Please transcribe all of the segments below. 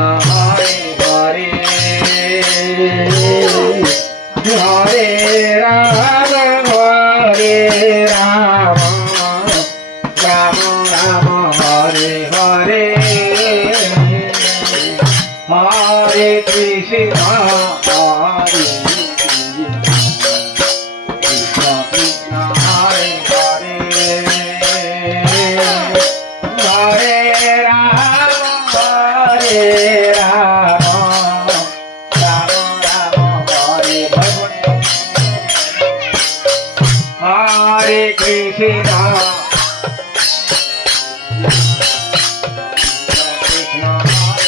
Hare Hare Hare Rama Hare Rama Rama Rama Hare Hare Hare Krishna Hare Krishna Krishna Hare Hare Hare Rama Hare Rama Rama Rama Hare Hare Hare Krishna Krishna Hare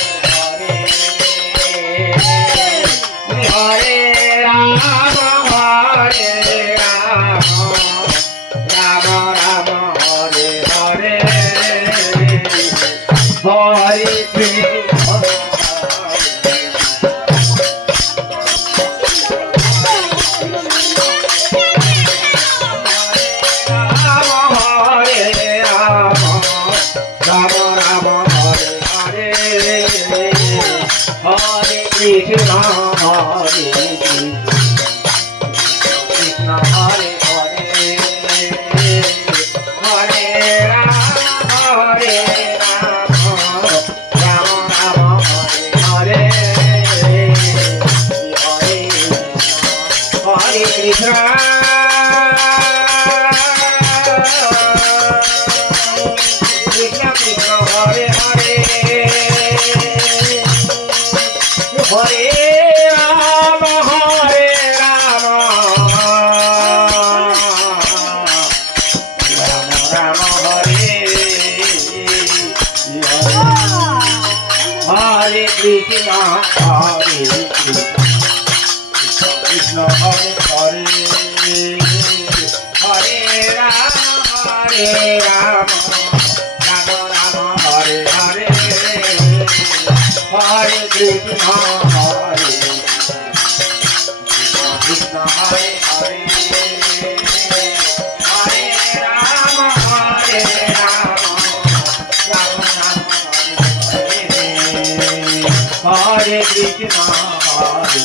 Krishna Hare Hare Hare Rama Hare Rama Rama Rama Hare Hare Hare Krishna Krishna Krishna Hare Hare Hare Rama Hare Rama Rama Rama Hare Hare Krishna Hare Krishna Hare Hare Hare Rama Rama Rama Hare Hare Hare Krishna Hare Krishna Hare Hare Hare Rama Rama Rama Hare Hare Krishna Hare